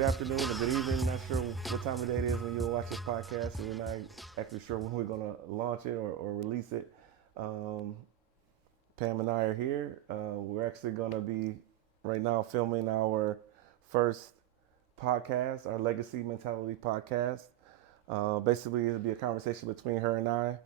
good afternoon, or good evening. Not sure what time of day it is when you'll watch this podcast, and we're not actually sure when we're going to launch it or release it. Um, Pam and I are here. We're actually going to be right now filming our first podcast, our Legacy Mentality podcast. Basically, it'll be a conversation between her and I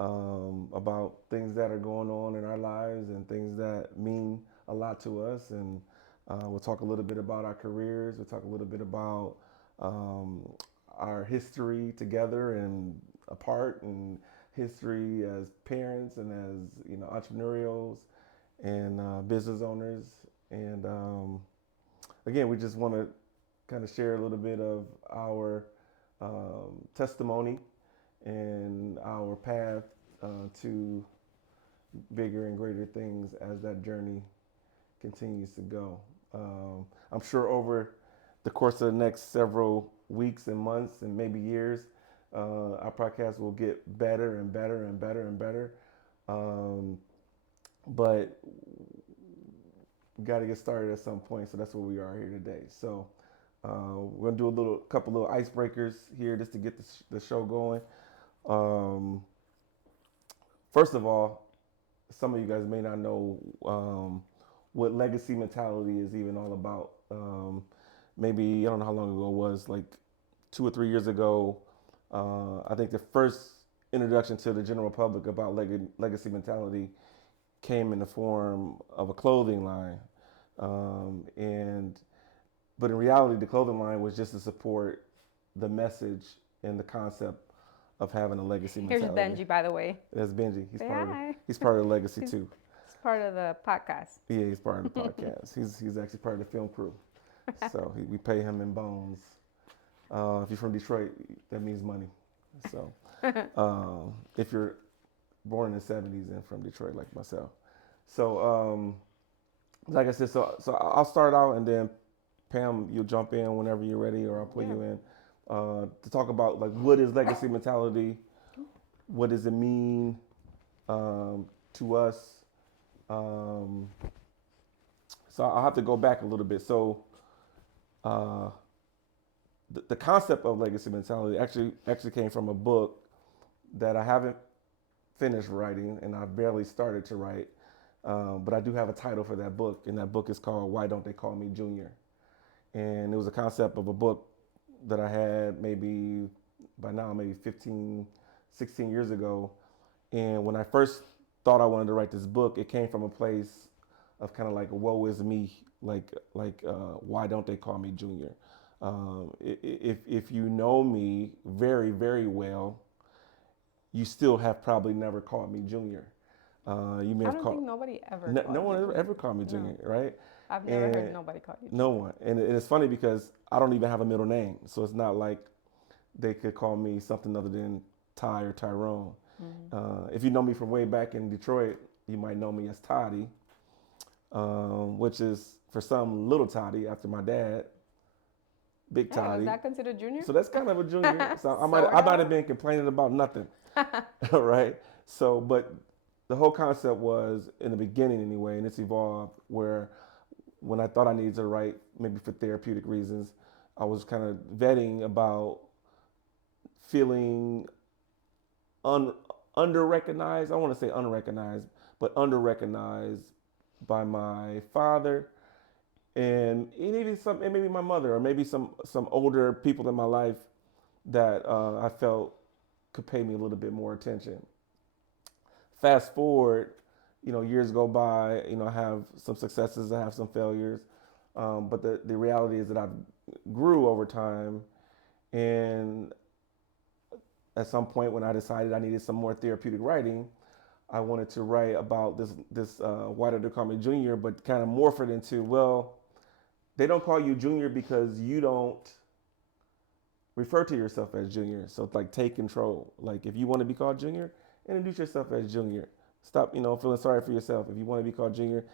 about things that are going on in our lives and things that mean a lot to us. And we'll talk a little bit about our careers. We'll talk a little bit about um, our history together and apart, and history as parents and as entrepreneurials and business owners. And again, we just want to kind of share a little bit of our testimony and our path to bigger and greater things as that journey continues to go. I'm sure over the course of the next several weeks and months and maybe years, our podcast will get better and better and better and better. But we got to get started at some point, so that's where we are here today. So we're gonna do a couple little icebreakers here just to get the show going. First of all, some of you guys may not know what legacy mentality is even all about. Maybe I don't know how long ago it was, like 2 or 3 years ago. I think the first introduction to the general public about legacy mentality came in the form of a clothing line, but in reality, the clothing line was just to support the message and the concept of having a legacy Here's mentality. Benji, by the way. That's Benji. Say hi. He's part of the legacy too. He's part of the podcast. Yeah, he's part of the podcast. He's actually part of the film crew. So we pay him in bones. If you're from Detroit, that means money. So if you're born in the 70s and from Detroit like myself. So like I said, so I'll start out, and then Pam, you'll jump in whenever you're ready, or I'll put you in to talk about like what is legacy mentality, what does it mean to us. So I'll have to go back a little bit. So the concept of legacy mentality actually came from a book that I haven't finished writing, and I barely started to write. But I do have a title for that book, and that book is called "Why Don't They Call Me Junior?" And it was a concept of a book that I had maybe 15, 16 years ago. And when I first thought I wanted to write this book, it came from a place of kind of like, woe is me, like why don't they call me Junior? If you know me very, very well, you still have probably never called me Junior. You may I have don't called. think nobody ever No, called no one you. ever called me Junior, right? I've never heard nobody call you No Junior. one. And it's funny because I don't even have a middle name. So it's not like they could call me something other than Ty or Tyrone. If you know me from way back in Detroit, you might know me as Toddy, which is for some little Toddy after my dad, Big Hey, Toddy. is that considered junior? So that's kind of a junior. So I Sort might of. have been complaining about nothing, right? So, but the whole concept was in the beginning anyway, and it's evolved where when I thought I needed to write, maybe for therapeutic reasons, I was kind of vetting about feeling under-recognized. I want to say unrecognized, but under-recognized by my father and maybe my mother, or maybe some older people in my life that I felt could pay me a little bit more attention. Fast forward, years go by. I have some successes, I have some failures, but the reality is that I grew over time, and at some point when I decided I needed some more therapeutic writing, I wanted to write about this why do they call me Junior, but kind of morph it into, well, they don't call you Junior because you don't refer to yourself as Junior. So it's like, take control. Like, if you want to be called Junior, introduce yourself as Junior. Stop, feeling sorry for yourself. If you want to be called Junior,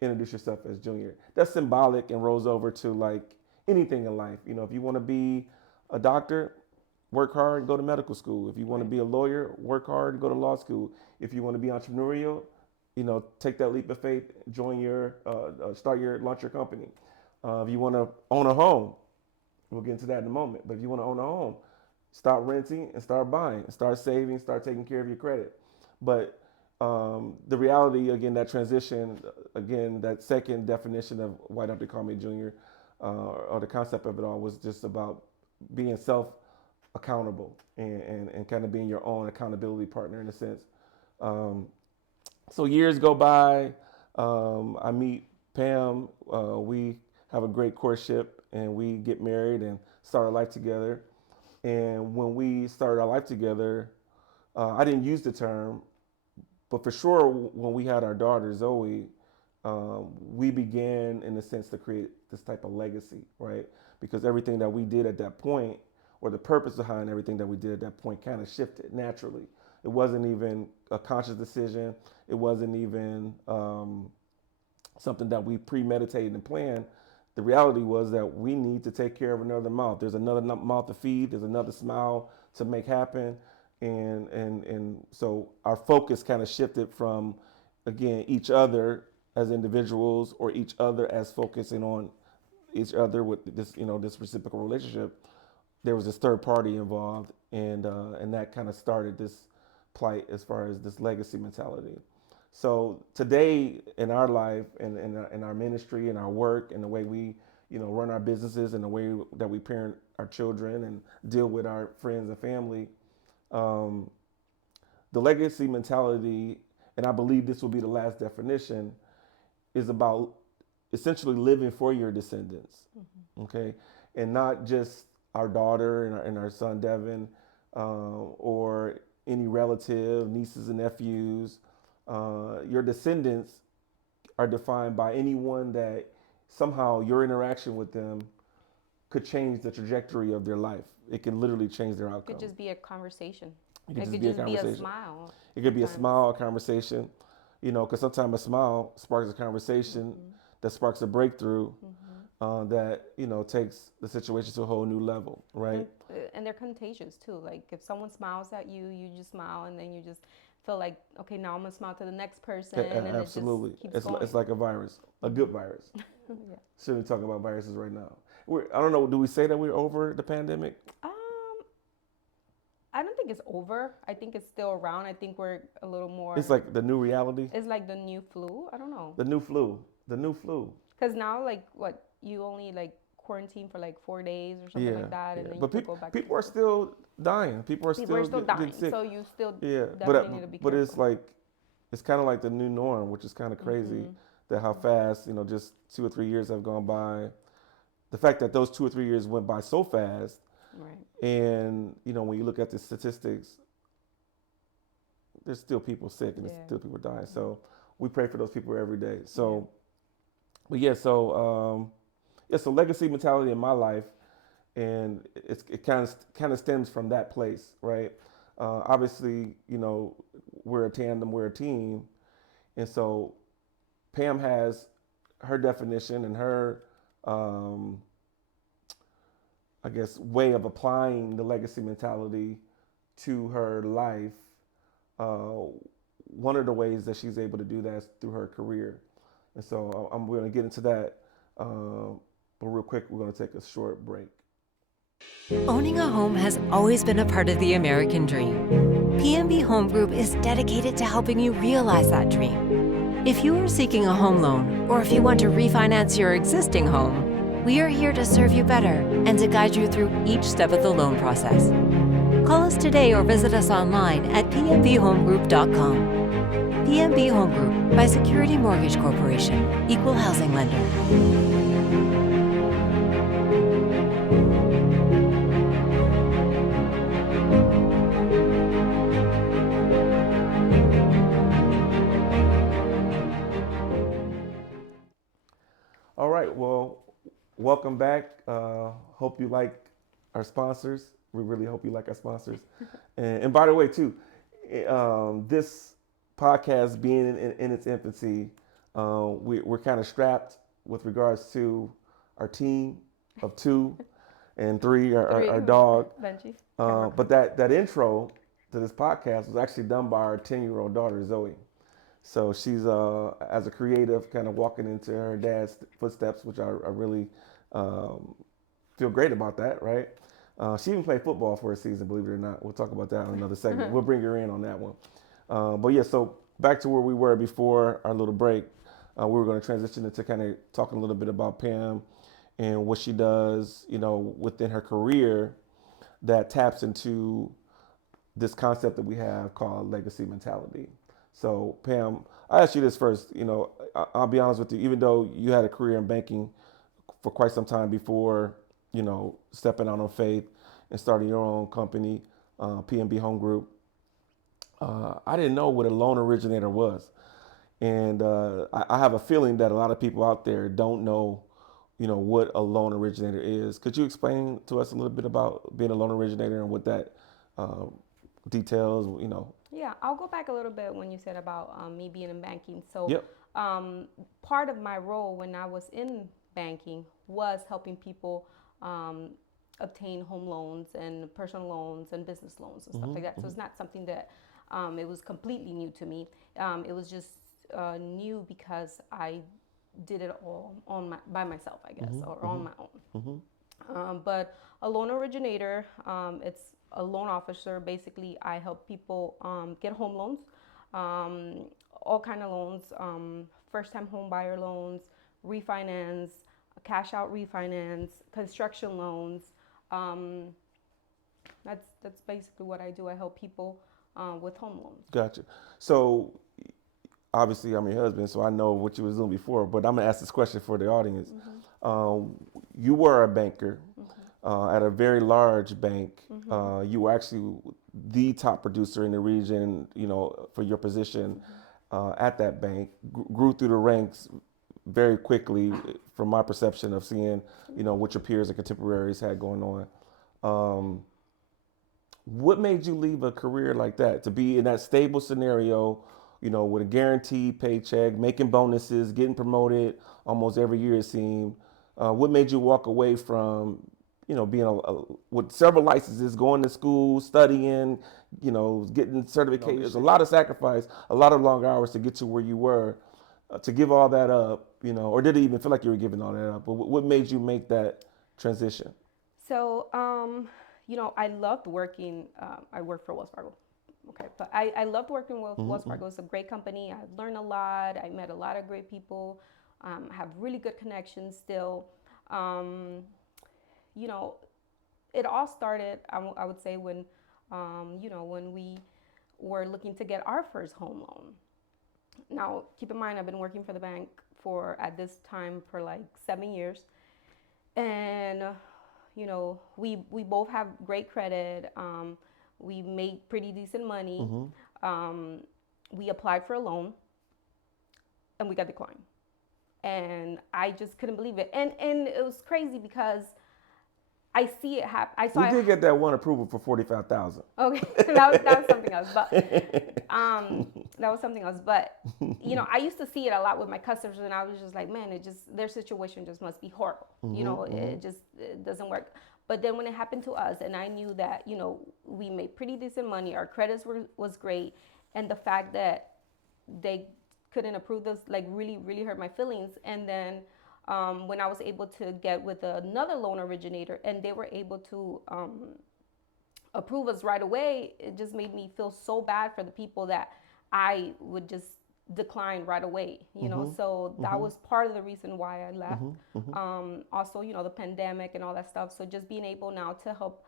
introduce yourself as Junior. That's symbolic and rolls over to like anything in life. If you want to be a doctor, work hard, go to medical school. If you want to be a lawyer, work hard, go to law school. If you want to be entrepreneurial, take that leap of faith, launch your company. If you want to own a home, We'll get into that in a moment. But if you want to own a home, start renting and start buying, start saving, start taking care of your credit. But the reality, again, that transition, again, that second definition of why don't they call me junior, or the concept of it all was just about being self accountable and kind of being your own accountability partner in a sense. Um, so years go by. I meet Pam. We have a great courtship and we get married and start our life together. And when we started our life together, I didn't use the term, but for sure, when we had our daughter Zoe, we began, in a sense, to create this type of legacy, right? Because everything that we did at that point, or the purpose behind everything that we did at that point, kind of shifted naturally. It wasn't even a conscious decision. It wasn't even something that we premeditated and planned. The reality was that we need to take care of another mouth. There's another mouth to feed. There's another smile to make happen, and so our focus kind of shifted from, again, each other as individuals or each other as focusing on each other with this, this reciprocal relationship. There was this third party involved, and that kind of started this plight as far as this legacy mentality. So today in our life and in our ministry and our work and the way we, run our businesses and the way that we parent our children and deal with our friends and family, um, the legacy mentality, and I believe this will be the last definition, is about essentially living for your descendants, okay, and not just our daughter and our son Devin, or any relative, nieces and nephews. Your descendants are defined by anyone that somehow your interaction with them could change the trajectory of their life. It can literally change their It outcome. could just be a conversation. It could It just could be a just be a conversation. smile. It could be a Sometimes. smile, a conversation, because sometimes a smile sparks a conversation that sparks a breakthrough, that takes the situation to a whole new level, right? And they're contagious too. Like if someone smiles at you, you just smile, and then you just feel like, okay, now I'm gonna smile to the next person, and Absolutely, it just keeps going. it's like a virus, a good virus. Yeah. Shouldn't be talking about viruses right now. I don't know. Do we say that we're over the pandemic? Um, I don't think it's over. I think it's still around. I think we're a little more. It's like the new reality. It's like the new flu. I don't know. The new flu. The new flu. Because now, like, what, you only like quarantine for like 4 days or something like that, and then But you could go back. people are still dying. People are People are still still dying, getting sick. so you still But definitely need to be careful. it's like, it's kind of like the new norm, which is kind of crazy that how fast, just 2 or 3 years have gone by. The fact that those 2 or 3 years went by so fast, Right. and when you look at the statistics, there's still people sick and there's Yeah. still people dying. So we pray for those people every day. So, but so legacy mentality in my life, and it kind of stems from that place, right? Obviously, we're a tandem, we're a team, and so Pam has her definition and her, I guess, way of applying the legacy mentality to her life. One of the ways that she's able to do that is through her career, and so I'm going to get into that. But real quick, we're going to take a short break. Owning a home has always been a part of the American dream. P&B Home Group is dedicated to helping you realize that dream. If you are seeking a home loan, or if you want to refinance your existing home, we are here to serve you better and to guide you through each step of the loan process. Call us today or visit us online at pmbhomegroup.com. P&B Home Group by Security Mortgage Corporation, Equal Housing Lender. All right, well, welcome back. Hope you like our sponsors. We really hope you like our sponsors. And by the way, too, this podcast being in its infancy, we're kind of strapped with regards to our team of 2 and 3, our dog. Benji. But that intro to this podcast was actually done by our 10-year-old daughter, Zoe. So she's, as a creative, kind of walking into her dad's footsteps, which I really feel great about that, right? She even played football for a season, believe it or not. We'll talk about that in another segment. We'll bring her in on that one. But yeah, so back to where we were before our little break. We were going to transition into kind of talking a little bit about Pam and what she does, within her career that taps into this concept that we have called legacy mentality. So, Pam, I ask you this first. I'll be honest with you. Even though you had a career in banking for quite some time before, stepping out on faith and starting your own company, PNB Home Group, I didn't know what a loan originator was. And I have a feeling that a lot of people out there don't know, what a loan originator is. Could you explain to us a little bit about being a loan originator and what that details? Yeah, I'll go back a little bit when you said about me being in banking. So, Yep. part of my role when I was in banking was helping people obtain home loans and personal loans and business loans and stuff like that. So it's not something that it was completely new to me. It was just new because I did it all by myself, I guess, or on my own. But a loan originator, it's a loan officer. Basically, I help people get home loans, all kind of loans, first-time home buyer loans, refinance, cash out refinance, construction loans. That's basically what I do. I help people with home loans. Gotcha. So obviously I'm your husband, so I know what you was doing before, but I'm gonna ask this question for the audience. You were a banker at a very large bank. You were actually the top producer in the region, for your position at that bank. Grew through the ranks very quickly, from my perception of seeing, what your peers and contemporaries had going on. What made you leave a career like that to be in that stable scenario, with a guaranteed paycheck, making bonuses, getting promoted almost every year it seemed? What made you walk away from, being with several licenses, going to school, studying, getting certifications, a lot of sacrifice, a lot of long hours to get to where you were, to give all that up, or did it even feel like you were giving all that up? But what made you make that transition? So, I loved working. I worked for Wells Fargo. Okay, but I loved working with Wells Fargo. It's a great company. I learned a lot. I met a lot of great people. Have really good connections still. It all started, I would say, when we were looking to get our first home loan. Now, keep in mind, I've been working for the bank at this time for like 7 years. And, we both have great credit. We made pretty decent money. We applied for a loan and we got declined. And I just couldn't believe it. And it was crazy because I see it happen. We did get that one approval for $45,000. Okay, that was something else. But that was something else. But I used to see it a lot with my customers, and I was just like, man, their situation just must be horrible. It doesn't work. But then when it happened to us, and I knew that we made pretty decent money, our credits was great, and the fact that they couldn't approve this like really really hurt my feelings. And then when I was able to get with another loan originator and they were able to approve us right away, it just made me feel so bad for the people that I would just decline right away, so that was part of the reason why I left. Also, the pandemic and all that stuff. So just being able now to help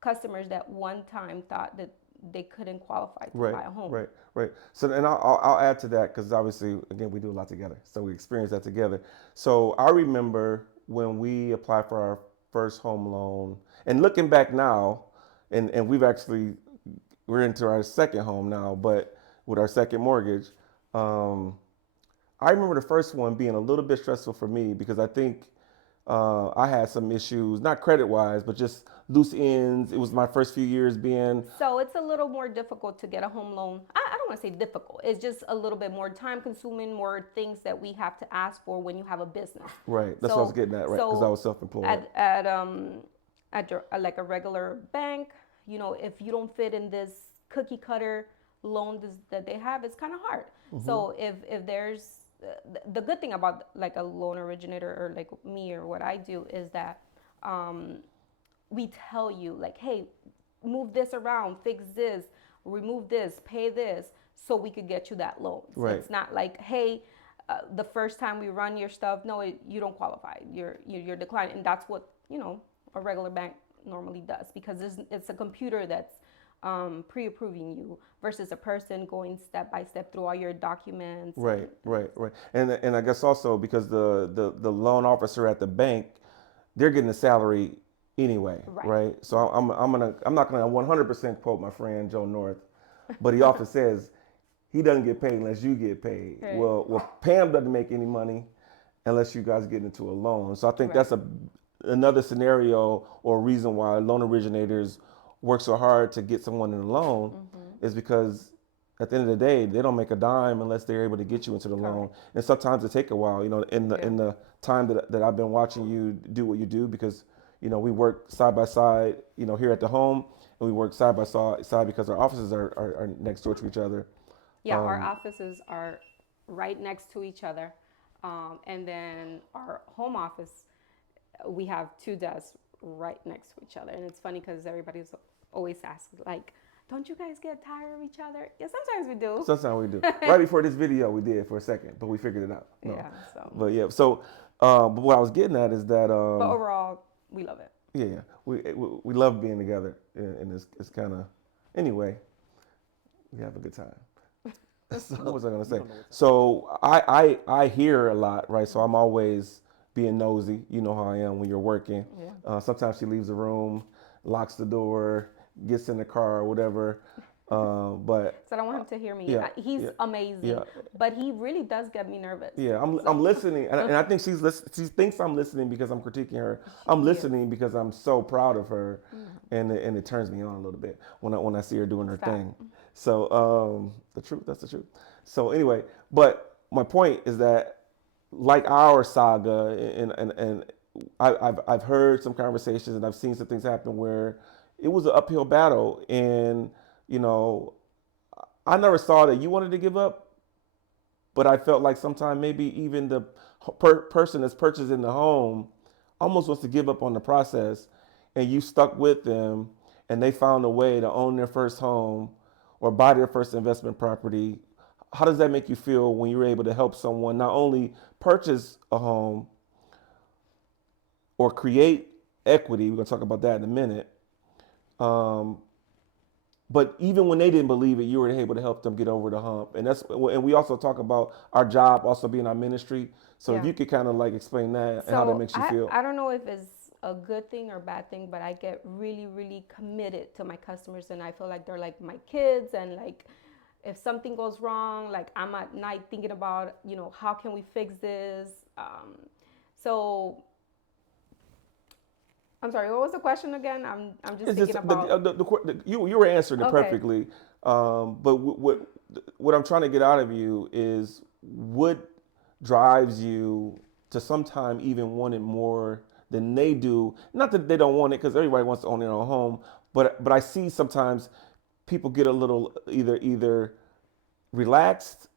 customers that one time thought that they couldn't qualify to buy a home. Right. So, and I'll add to that because obviously, again, we do a lot together. So we experience that together. So I remember when we applied for our first home loan, and looking back now, and we're into our second home now, but with our second mortgage, I remember the first one being a little bit stressful for me because I think I had some issues, not credit-wise, but just loose ends. It was my first few years being... So it's a little more difficult to get a home loan. I don't want to say difficult. It's just a little bit more time-consuming, more things that we have to ask for when you have a business. Right. That's what I was getting at, right? Because I was self-employed. At like a regular bank, if you don't fit in this cookie-cutter loan that they have, it's kind of hard. So if there's... The good thing about like a loan originator or like me or what I do is that we tell you like, hey, move this around, fix this, remove this, pay this, so we could get you that loan. So Right. it's not like, hey, the first time we run your stuff, no, you don't qualify. You're declined, and that's what a regular bank normally does, because it's a computer that's pre-approving you versus a person going step by step through all your documents. Right, right, right. And I guess also because the loan officer at the bank, they're getting a salary anyway, Right. right? So I'm not gonna 100% quote my friend Joe North, but he often says he doesn't get paid unless you get paid. Right. Well, Pam doesn't make any money unless you guys get into a loan. So I think Right. that's another scenario or reason why loan originators work so hard to get someone in a loan is because at the end of the day, they don't make a dime unless they're able to get you into the loan. And sometimes it take a while, in the time that I've been watching you do what you do, because we work side by side, here at the home, and we work side by side because our offices are next door to each other. Yeah, our offices are right next to each other, and then our home office, we have two desks right next to each other. And it's funny because everybody's always asking, like, don't you guys get tired of each other? Yeah, sometimes we do. Sometimes we do. Right before this video, we did for a second, but we figured it out. No. Yeah. So. But yeah, so but what I was getting at is that But overall, we love it. yeah, we love being together, and it's kind of anyway. We have a good time. So what was I gonna say? So I hear a lot, right? So I'm always being nosy. You know how I am when you're working. Yeah. Sometimes she leaves the room, locks the door, gets in the car, or whatever. But So I don't want him to hear me. Yeah, He's yeah, amazing, yeah. but he really does get me nervous. yeah, I'm listening, and I think she thinks I'm listening because I'm critiquing her. I'm listening because I'm so proud of her, and it turns me on a little bit when I see her doing her Stop. thing. So that's the truth. So anyway, but my point is that like our saga, and I've heard some conversations and I've seen some things happen where it was an uphill battle, and I never saw that you wanted to give up, but I felt like sometimes maybe even the person that's purchasing the home almost wants to give up on the process, and you stuck with them, and they found a way to own their first home or buy their first investment property. How does that make you feel when you're able to help someone not only purchase a home or create equity? We're going to talk about that in a minute. But even when they didn't believe it, you were able to help them get over the hump. And we also talk about our job also being our ministry. So if Yeah. you could kind of like explain that and how that makes you feel. I don't know if it's a good thing or bad thing, but I get really, really committed to my customers, and I feel like they're like my kids. And like, if something goes wrong, like I'm at night thinking about, how can we fix this? So I'm sorry, what was the question again? I'm just It's thinking about. you were answering it Okay. perfectly. But what I'm trying to get out of you is what drives you to sometime even want it more than they do. Not that they don't want it, because everybody wants to own their own home. But I see sometimes people get a little either relaxed.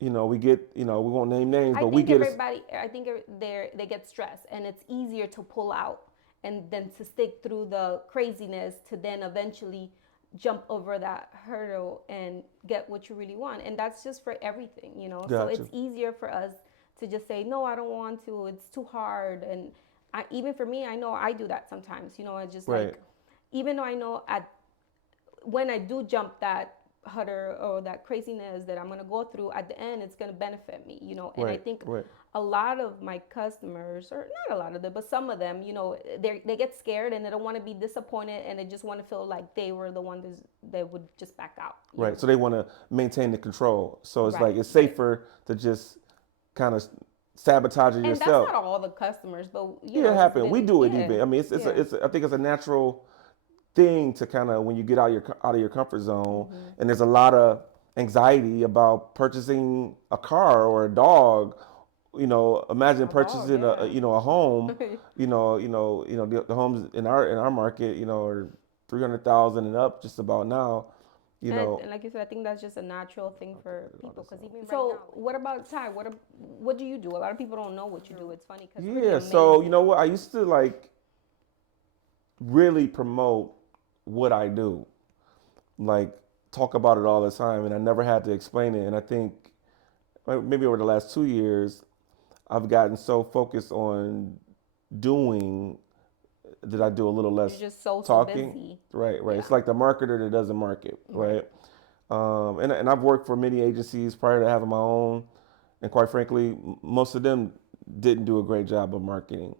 We get, we won't name names, but we get. I think they get stressed, and it's easier to pull out and then to stick through the craziness to then eventually jump over that hurdle and get what you really want. And that's just for everything, So Gotcha. it's easier for us to just say, no, I don't want to. It's too hard. And even for me, I know I do that sometimes, I just Right. like, even though I know when I do jump that hurdle or that craziness that I'm going to go through, at the end it's going to benefit me, and I think Right. a lot of my customers, or not a lot of them, but some of them, they get scared and they don't want to be disappointed, and they just want to feel like they were the ones that would just back out. Right. So they want to maintain the control. So it's Right. like it's safer to just kind of sabotage it And yourself. that's not all the customers, but It happens. We do it yeah, even. I mean, I think it's a natural thing to kind of when you get out of your comfort zone, and there's a lot of anxiety about purchasing a car or a dog. Imagine purchasing yeah. a home. The homes in our market, are 300,000 and up just about now. And like you said, I think that's just a natural thing for people. Because even so, what about Ty? What do you do? A lot of people don't know what you do. It's funny because Yeah. So you know what? I used to like really promote what I do, like talk about it all the time, and I never had to explain it. And I think maybe over the last 2 years, I've gotten so focused on doing that I do a little You're less just so talking. busy. Right, right. Yeah. It's like the marketer that doesn't market, Right. right? And I've worked for many agencies prior to having my own, and quite frankly, most of them didn't do a great job of marketing.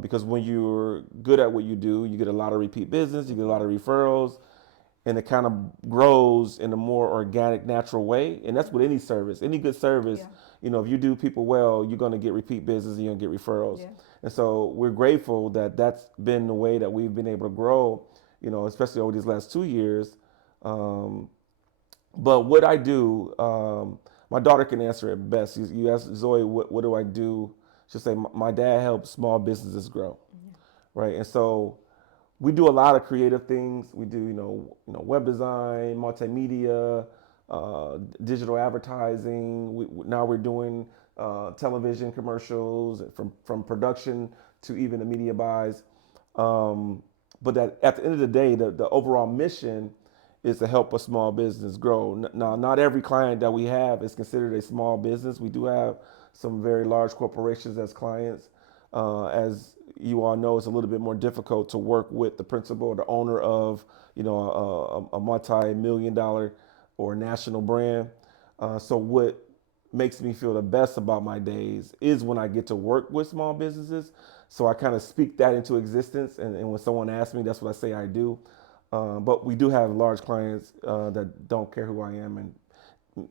Because when you're good at what you do, you get a lot of repeat business, you get a lot of referrals, and it kind of grows in a more organic, natural way. And that's with any service, any good service. Yeah. If you do people well, you're going to get repeat business and you're going to get referrals. Yeah. And so we're grateful that that's been the way that we've been able to grow, especially over these last 2 years. Um, but what I do, my daughter can answer it best. You ask Zoe, what do I do? She'll say, my dad helps small businesses grow, right? And so we do a lot of creative things. We do, web design, multimedia, digital advertising. Now we're doing television commercials from production to even the media buys. But that at the end of the day, the overall mission is to help a small business grow. Now, not every client that we have is considered a small business. We do have some very large corporations as clients. As you all know, it's a little bit more difficult to work with the principal or the owner of, a multi-million dollar or national brand. So what makes me feel the best about my days is when I get to work with small businesses. So I kind of speak that into existence. And when someone asks me, that's what I say I do. But we do have large clients that don't care who I am, and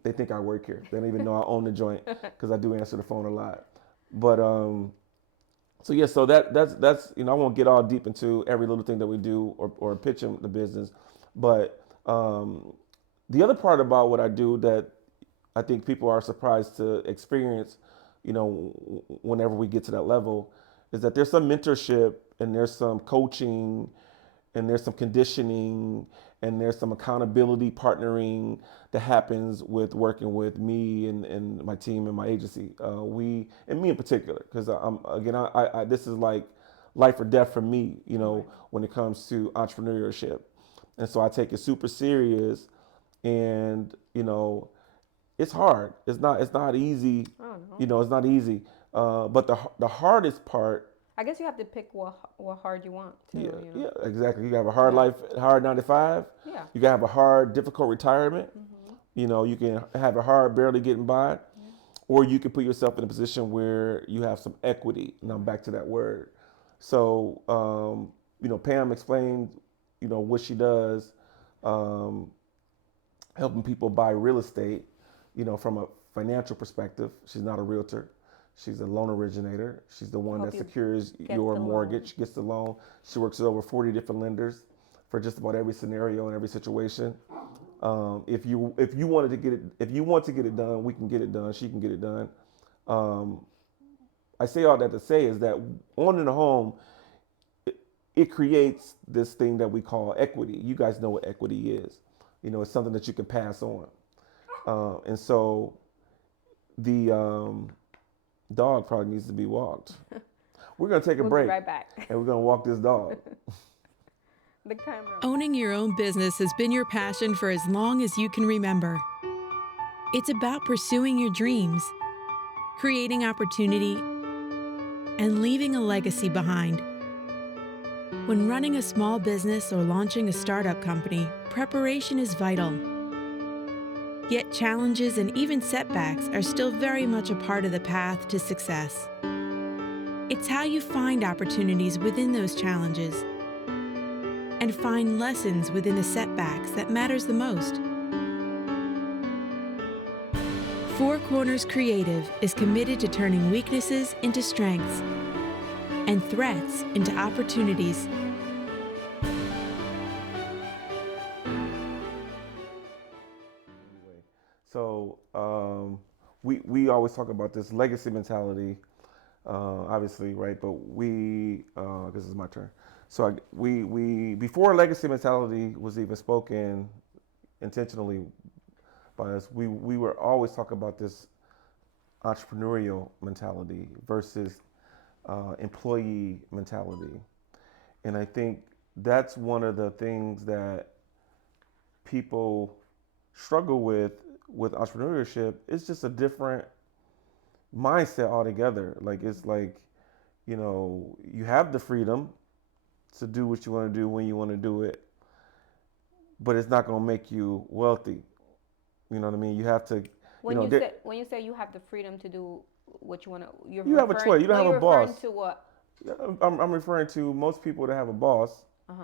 they think I work here. They don't even know I own the joint because I do answer the phone a lot. But so yeah, so that's I won't get all deep into every little thing that we do or pitch them the business, but the other part about what I do that I think people are surprised to experience, whenever we get to that level, is that there's some mentorship and there's some coaching and there's some conditioning and there's some accountability partnering that happens with working with me and my team and my agency. We and me in particular, because I this is like life or death for me, when it comes to entrepreneurship, and so I take it super serious, and it's hard. It's not easy. I don't know. It's not easy. But the hardest part. I guess you have to pick what hard you want too. Yeah, You know. yeah, exactly. You can have a hard life, hard 9 to 5. Yeah. You can have a hard, difficult retirement. You can have a hard, barely getting by, or you can put yourself in a position where you have some equity. And I'm back to that word. So, Pam explained, what she does, um, helping people buy real estate, from a financial perspective. She's not a realtor. She's a loan originator. She's the one Help that you secures get your the mortgage, gets the loan. She works with over 40 different lenders for just about every scenario and every situation. If you wanted to get it, if you want to get it done, we can get it done. She can get it done. Um, I say all that to say is that owning a home, it creates this thing that we call equity. You guys know what equity is. It's something that you can pass on. And so the dog probably needs to be walked. We're going to take a We'll break. be right back. And we're going to walk this dog. The camera. Owning your own business has been your passion for as long as you can remember. It's about pursuing your dreams, creating opportunity, and leaving a legacy behind. When running a small business or launching a startup company, preparation is vital. Yet challenges and even setbacks are still very much a part of the path to success. It's how you find opportunities within those challenges and find lessons within the setbacks that matters the most. Four Corners Creative is committed to turning weaknesses into strengths and threats into opportunities. So we always talk about this legacy mentality, obviously, right? But this is my turn. So we before legacy mentality was even spoken intentionally by us, we were always talking about this entrepreneurial mentality versus employee mentality. And I think that's one of the things that people struggle with entrepreneurship. It's just a different mindset altogether. Like it's like, you have the freedom to do what you want to do when you want to do it, but it's not going to make you wealthy. You know what I mean? You have to, When you say you have the freedom to do what you want to, you have a choice. You don't have a boss. You're referring to what? I'm referring to most people that have a boss Uh-huh.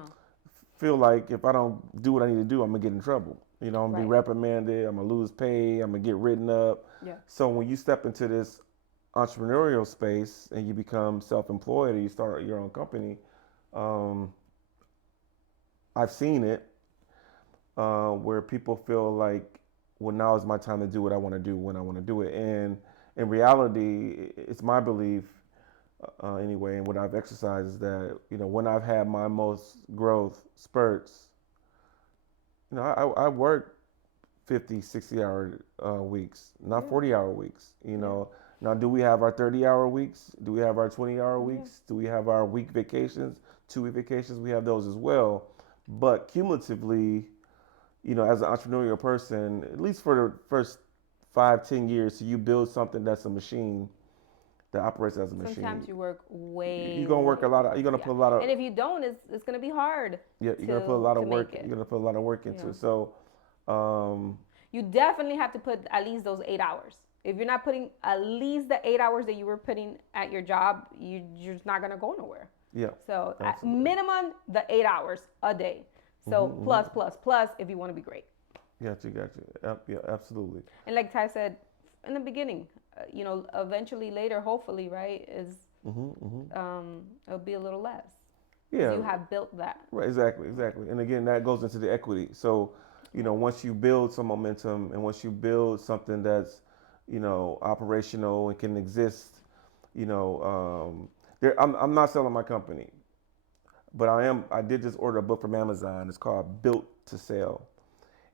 feel like if I don't do what I need to do, I'm gonna get in trouble. I'm gonna be Right. reprimanded. I'm gonna lose pay. I'm gonna get written up. Yeah. So when you step into this entrepreneurial space and you become self-employed or you start your own company, um, I've seen it where people feel like, well, now is my time to do what I want to do when I want to do it. And in reality, it's my belief, anyway, and what I've exercised is that, when I've had my most growth spurts, I work 50, 60-hour weeks, not Yeah. 40-hour weeks, Yeah. Now, do we have our 30-hour weeks? Do we have our 20-hour Yeah. weeks? Do we have our week vacations, 2-week vacations? We have those as well. But cumulatively, as an entrepreneurial person, at least for the first 5, 10 years, so you build something that's a machine that operates as a machine. Sometimes you work way. You're gonna work a lot. You're gonna Yeah. put a lot of. And if you don't, it's gonna be hard. Yeah, you're gonna put a lot of to work. make it. You're gonna put a lot of work into Yeah. it. So, You definitely have to put at least those 8 hours. If you're not putting at least the 8 hours that you were putting at your job, you're just not gonna go nowhere. yeah, So at absolutely. minimum the 8 hours a day. So plus if you want to be great. Got you. Yeah, absolutely. And like Ty said in the beginning, eventually later, hopefully, right, it'll be a little less. Yeah, You have built that. right. Exactly. And again, that goes into the equity. So, once you build some momentum and once you build something that's, operational and can exist, I'm not selling my company, but I did just order a book from Amazon. It's called Built to Sell,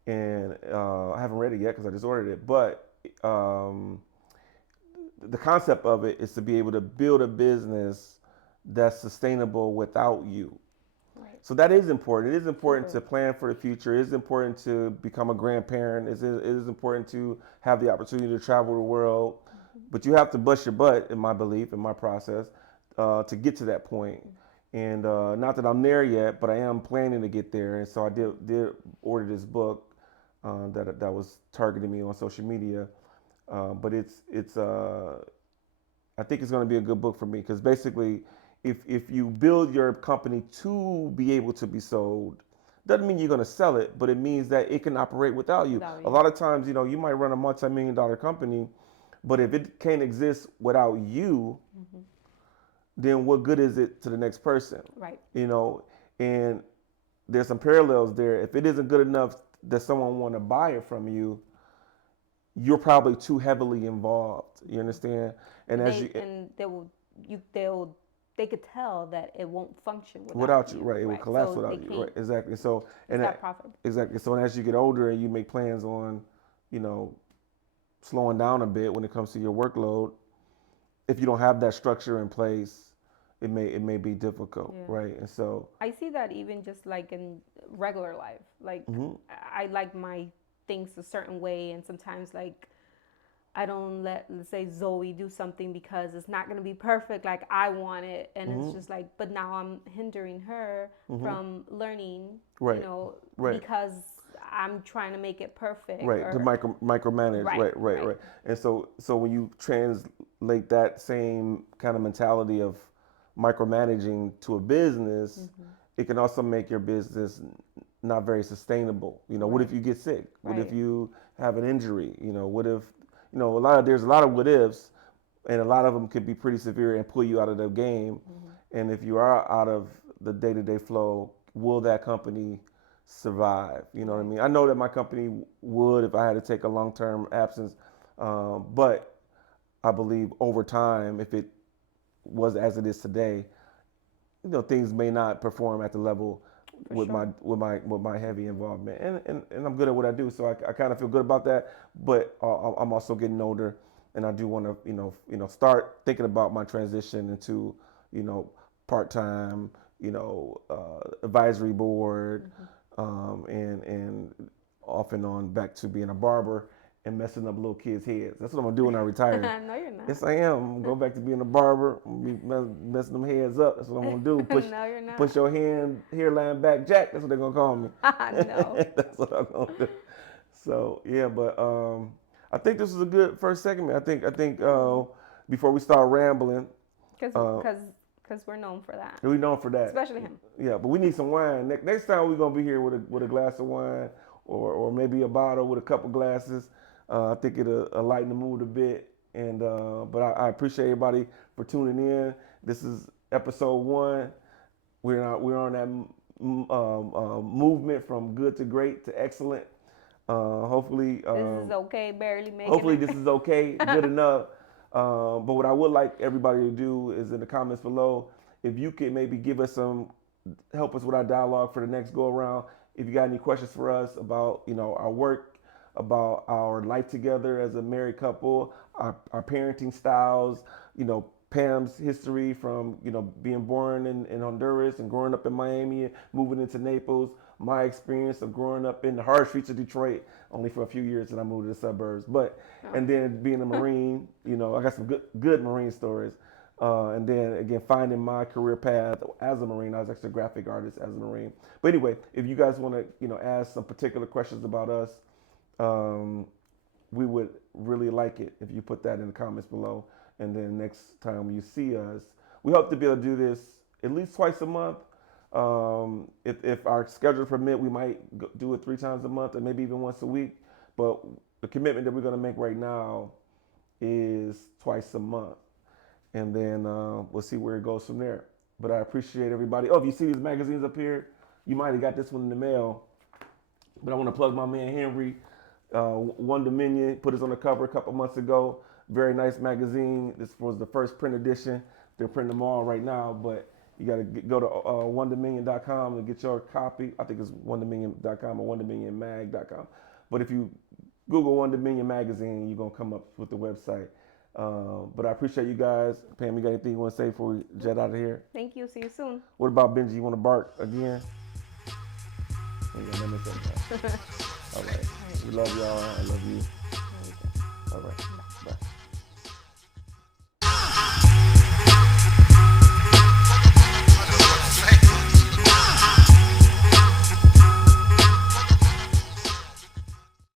and I haven't read it yet because I just ordered it. But the concept of it is to be able to build a business that's sustainable without you. Right. So that is important. It is important Super. to plan for the future. It is important to become a grandparent. It is important to have the opportunity to travel the world. But you have to bust your butt, in my belief, in my process, to get to that point. And not that I'm there yet, but I am planning to get there. And so I did order this book that was targeting me on social media. But I think it's going to be a good book for me because basically, if you build your company to be able to be sold, doesn't mean you're going to sell it, but it means that it can operate without you. Without you. A lot of times, you might run a multi-million-dollar company, but if it can't exist without you, then what good is it to the next person? Right. And there's some parallels there. If it isn't good enough that someone want to buy it from you, you're probably too heavily involved. You understand? And they could tell that it won't function without you, right? It will collapse so without you, right? Exactly. So it's not profitable. Exactly. So as you get older and you make plans on, slowing down a bit when it comes to your workload, if you don't have that structure in place, it may be difficult, right? And so I see that even just like in regular life, like I like my things a certain way, and sometimes like I don't let's say Zoe do something because it's not going to be perfect like I want it, and it's just like, but now I'm hindering her from learning, right. because I'm trying to make it perfect, right? To micromanage, right. And so when you translate that same kind of mentality of micromanaging to a business, it can also make your business not very sustainable. What if you get sick? What if you have an injury? What if there's a lot of what ifs, and a lot of them could be pretty severe and pull you out of the game. And if you are out of the day-to-day flow, will that company survive? You know what I mean? I know that my company would if I had to take a long-term absence, but I believe over time, if it was as it is today, things may not perform at the level with my heavy involvement, and I'm good at what I do, so I kind of feel good about that. But I'm also getting older, and I do want to start thinking about my transition into part time, advisory board, and off and on back to being a barber and messing up little kids' heads. That's what I'm gonna do when I retire. No, you're not. Yes, I am. I'm gonna go back to being a barber. I'm gonna be messing them heads up. That's what I'm gonna do. No, you're not. Push your hairline back, Jack. That's what they're gonna call me. No. That's what I'm gonna do. So yeah, but I think this is a good first segment. I think before we start rambling, Because we're known for that. we're known for that. Especially him. Yeah, but we need some wine. Next time we're gonna be here with a glass of wine, or maybe a bottle with a couple glasses. I think it'll lighten the mood a bit. And but I appreciate everybody for tuning in. This is episode 1. We're on that movement from good to great to excellent. Hopefully, This is okay, barely making hopefully it. this is okay, good enough. But what I would like everybody to do is in the comments below, if you could maybe give us help us with our dialogue for the next go around. If you got any questions for us about our work, about our life together as a married couple, our parenting styles, Pam's history from being born in Honduras and growing up in Miami and moving into Naples, my experience of growing up in the hard streets of Detroit, only for a few years and I moved to the suburbs. And then being a Marine, I got some good Marine stories. And then again, finding my career path as a Marine. I was actually a graphic artist as a Marine. But anyway, if you guys want to, ask some particular questions about us, we would really like it if you put that in the comments below. And then next time you see us, we hope to be able to do this at least twice a month. If our schedule permit, we might do it 3 times a month and maybe even once a week. But the commitment that we're going to make right now is twice a month. And then we'll see where it goes from there. But I appreciate everybody. Oh, if you see these magazines up here, you might have got this one in the mail. But I want to plug my man Henry. One Dominion put us on the cover a couple months ago. Very nice magazine. This was the first print edition. They're printing them all right now, but you got to go to onedominion.com and get your copy. I think it's onedominion.com or onedominionmag.com. But if you Google One Dominion magazine, you're going to come up with the website. But I appreciate you guys. Pam, you got anything you want to say before we jet out of here? Thank you. See you soon. What about Benji? You want to bark again? All right. We love y'all. I love you. All right.